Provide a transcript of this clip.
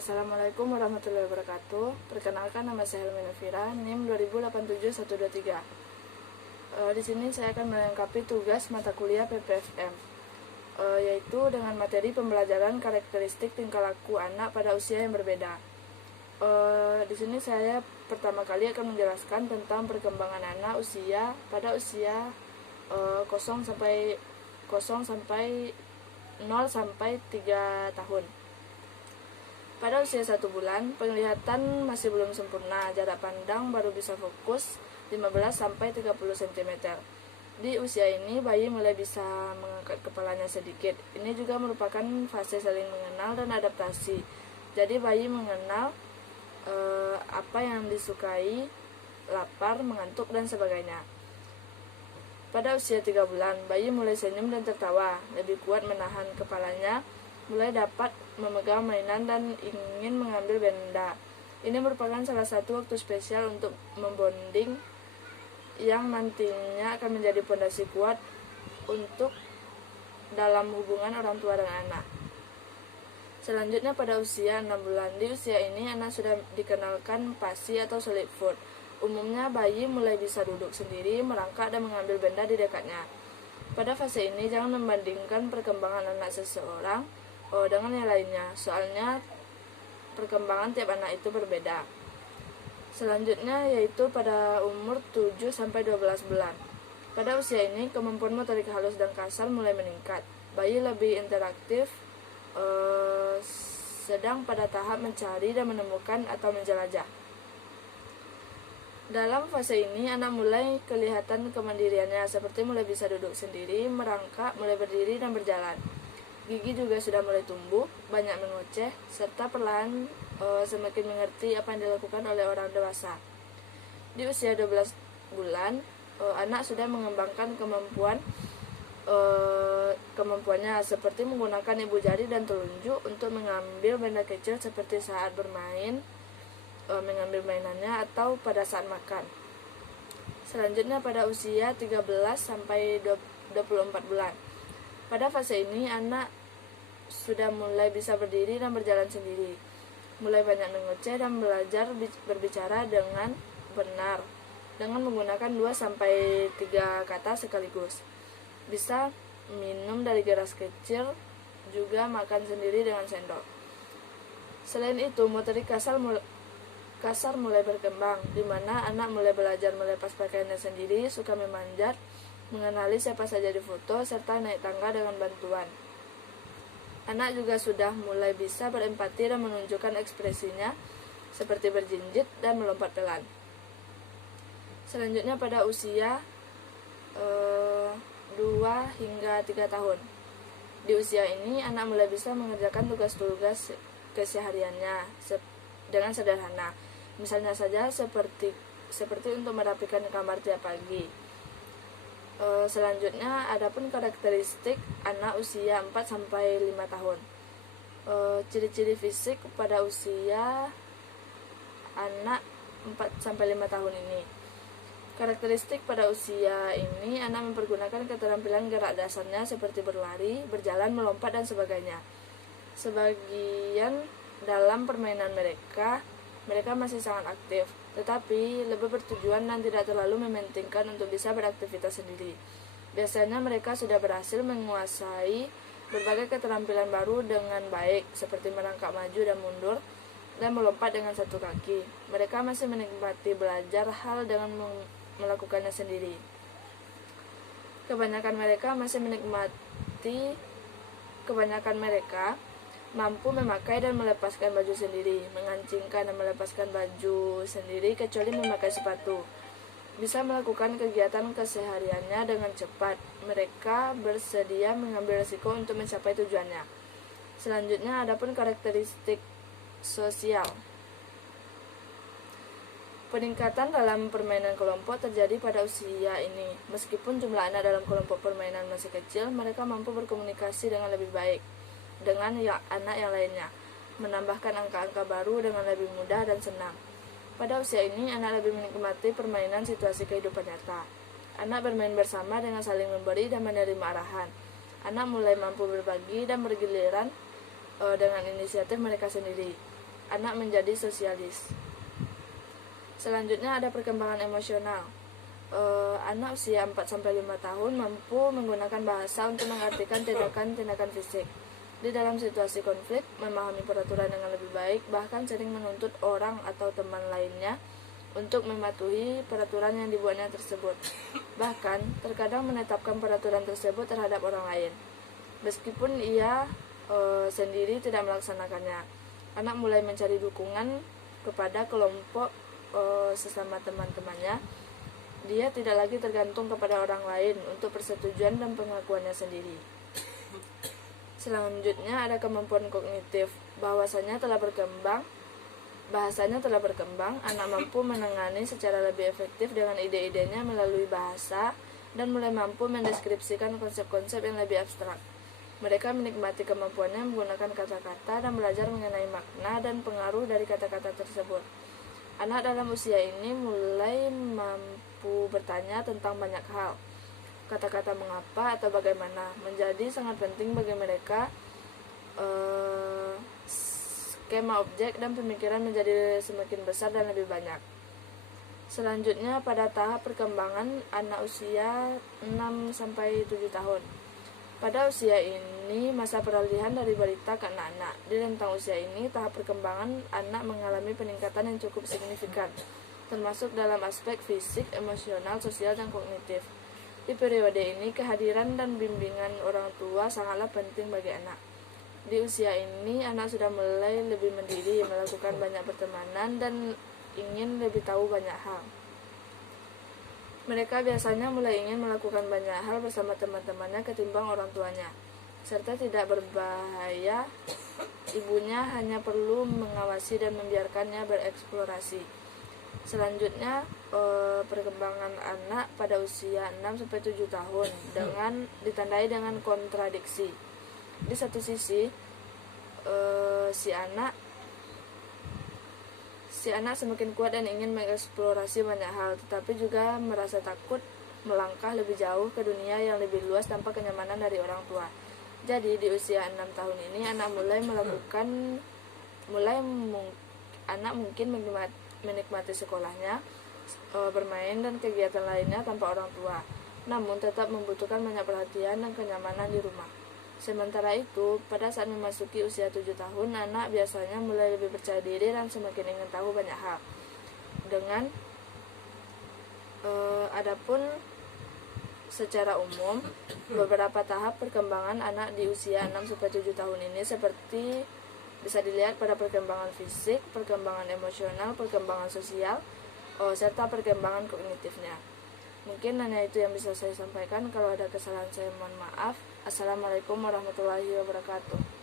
Assalamualaikum warahmatullahi wabarakatuh. Perkenalkan, nama saya Helmi Novira, NIM 2087123. Di sini saya akan melengkapi tugas mata kuliah PPFM, yaitu dengan materi pembelajaran karakteristik tingkah laku anak pada usia yang berbeda. Di sini saya pertama kali akan menjelaskan tentang perkembangan anak pada usia 0 sampai 0 sampai 3 tahun. Pada usia 1 bulan, penglihatan masih belum sempurna, jarak pandang baru bisa fokus 15 sampai 30 cm. Di usia ini, bayi mulai bisa mengangkat kepalanya sedikit. Ini juga merupakan fase saling mengenal dan adaptasi. Jadi bayi mengenal apa yang disukai, lapar, mengantuk, dan sebagainya. Pada usia 3 bulan, bayi mulai senyum dan tertawa, lebih kuat menahan kepalanya, mulai dapat memegang mainan dan ingin mengambil benda. Ini merupakan salah satu waktu spesial untuk membonding yang nantinya akan menjadi fondasi kuat untuk dalam hubungan orang tua dan anak. Selanjutnya pada usia 6 bulan. Di usia ini anak sudah dikenalkan pasi atau solid food. Umumnya bayi mulai bisa duduk sendiri, merangkak dan mengambil benda di dekatnya. Pada fase ini jangan membandingkan perkembangan anak seseorang dengan yang lainnya, soalnya perkembangan tiap anak itu berbeda. Selanjutnya yaitu pada umur 7 sampai 12 bulan. Pada usia ini kemampuan motorik halus dan kasar mulai meningkat. Bayi lebih interaktif, sedang pada tahap mencari dan menemukan atau menjelajah. Dalam fase ini anak mulai kelihatan kemandiriannya, seperti mulai bisa duduk sendiri, merangkak, mulai berdiri dan berjalan. Gigi juga sudah mulai tumbuh, banyak mengoceh, serta perlahan semakin mengerti apa yang dilakukan oleh orang dewasa. Di usia 12 bulan, anak sudah mengembangkan kemampuannya seperti menggunakan ibu jari dan telunjuk untuk mengambil benda kecil seperti saat bermain, mengambil mainannya, atau pada saat makan. Selanjutnya pada usia 13 sampai 24 bulan. Pada fase ini anak sudah mulai bisa berdiri dan berjalan sendiri, mulai banyak mengoceh dan belajar berbicara dengan benar dengan menggunakan 2 sampai 3 kata sekaligus. Bisa minum dari gelas kecil, juga makan sendiri dengan sendok. Selain itu, motorik kasar mulai berkembang, di mana anak mulai belajar melepas pakaiannya sendiri, suka memanjat, mengenali siapa saja di foto, serta naik tangga dengan bantuan. Anak juga sudah mulai bisa berempati dan menunjukkan ekspresinya seperti berjinjit dan melompat pelan. Selanjutnya pada usia 2 hingga 3 tahun. Di usia ini anak mulai bisa mengerjakan tugas-tugas kesehariannya dengan sederhana. Misalnya saja seperti untuk merapikan kamar tiap pagi. Selanjutnya adapun karakteristik anak usia 4 sampai 5 tahun. Ciri-ciri fisik pada usia anak 4 sampai 5 tahun ini. Karakteristik pada usia ini anak mempergunakan keterampilan gerak dasarnya seperti berlari, berjalan, melompat, dan sebagainya. Sebagian dalam permainan mereka masih sangat aktif, tetapi lebih bertujuan dan tidak terlalu mementingkan untuk bisa beraktivitas sendiri. Biasanya mereka sudah berhasil menguasai berbagai keterampilan baru dengan baik, seperti merangkak maju dan mundur, dan melompat dengan satu kaki. Mereka masih menikmati belajar hal dengan melakukannya sendiri. Kebanyakan mereka mampu memakai dan melepaskan baju sendiri, mengancingkan dan melepaskan baju sendiri kecuali memakai sepatu. Bisa melakukan kegiatan kesehariannya dengan cepat. Mereka bersedia mengambil risiko untuk mencapai tujuannya. Selanjutnya adapun karakteristik sosial. Peningkatan dalam permainan kelompok terjadi pada usia ini. Meskipun jumlah anak dalam kelompok permainan masih kecil, mereka mampu berkomunikasi dengan lebih baik dengan anak yang lainnya, menambahkan angka-angka baru dengan lebih mudah dan senang. Pada usia ini, anak lebih menikmati permainan situasi kehidupan nyata. Anak bermain bersama dengan saling memberi dan menerima arahan. Anak mulai mampu berbagi dan bergiliran dengan inisiatif mereka sendiri. anak menjadi sosialis. Selanjutnya ada perkembangan emosional. Anak usia 4-5 tahun mampu menggunakan bahasa untuk mengartikan tindakan-tindakan fisik. Di dalam situasi konflik, memahami peraturan dengan lebih baik, bahkan sering menuntut orang atau teman lainnya untuk mematuhi peraturan yang dibuatnya tersebut. Bahkan, terkadang menetapkan peraturan tersebut terhadap orang lain, meskipun ia sendiri tidak melaksanakannya. Anak mulai mencari dukungan kepada kelompok sesama teman-temannya. Dia tidak lagi tergantung kepada orang lain untuk persetujuan dan pengakuannya sendiri. Selanjutnya ada kemampuan kognitif. Bahasanya telah berkembang, anak mampu menangani secara lebih efektif dengan ide-idenya melalui bahasa dan mulai mampu mendeskripsikan konsep-konsep yang lebih abstrak. Mereka menikmati kemampuannya menggunakan kata-kata dan belajar mengenai makna dan pengaruh dari kata-kata tersebut. Anak dalam usia ini mulai mampu bertanya tentang banyak hal. Kata-kata mengapa atau bagaimana menjadi sangat penting bagi mereka. Skema objek dan pemikiran menjadi semakin besar dan lebih banyak. Selanjutnya pada tahap perkembangan anak usia 6-7 tahun. Pada usia ini masa peralihan dari balita ke anak-anak. Di rentang usia ini tahap perkembangan anak mengalami peningkatan yang cukup signifikan, termasuk dalam aspek fisik, emosional, sosial, dan kognitif. Di periode ini, kehadiran dan bimbingan orang tua sangatlah penting bagi anak. Di usia ini, anak sudah mulai lebih mandiri, melakukan banyak pertemanan, dan ingin lebih tahu banyak hal. Mereka biasanya mulai ingin melakukan banyak hal bersama teman-temannya ketimbang orang tuanya, serta tidak berbahaya. Ibunya hanya perlu mengawasi dan membiarkannya bereksplorasi. Selanjutnya, perkembangan anak pada usia 6-7 tahun ditandai dengan kontradiksi. Di satu sisi, si anak semakin kuat dan ingin mengeksplorasi banyak hal, tetapi juga merasa takut melangkah lebih jauh ke dunia yang lebih luas tanpa kenyamanan dari orang tua. Jadi di usia 6 tahun ini anak mungkin menikmati sekolahnya, bermain dan kegiatan lainnya tanpa orang tua, namun tetap membutuhkan banyak perhatian dan kenyamanan di rumah. Sementara itu, pada saat memasuki usia 7 tahun, anak biasanya mulai lebih percaya diri dan semakin ingin tahu banyak hal. Adapun secara umum, beberapa tahap perkembangan anak di usia 6-7 tahun ini seperti bisa dilihat pada perkembangan fisik, perkembangan emosional, perkembangan sosial, serta perkembangan kognitifnya. Mungkin hanya itu yang bisa saya sampaikan. Kalau ada kesalahan saya mohon maaf. Assalamualaikum warahmatullahi wabarakatuh.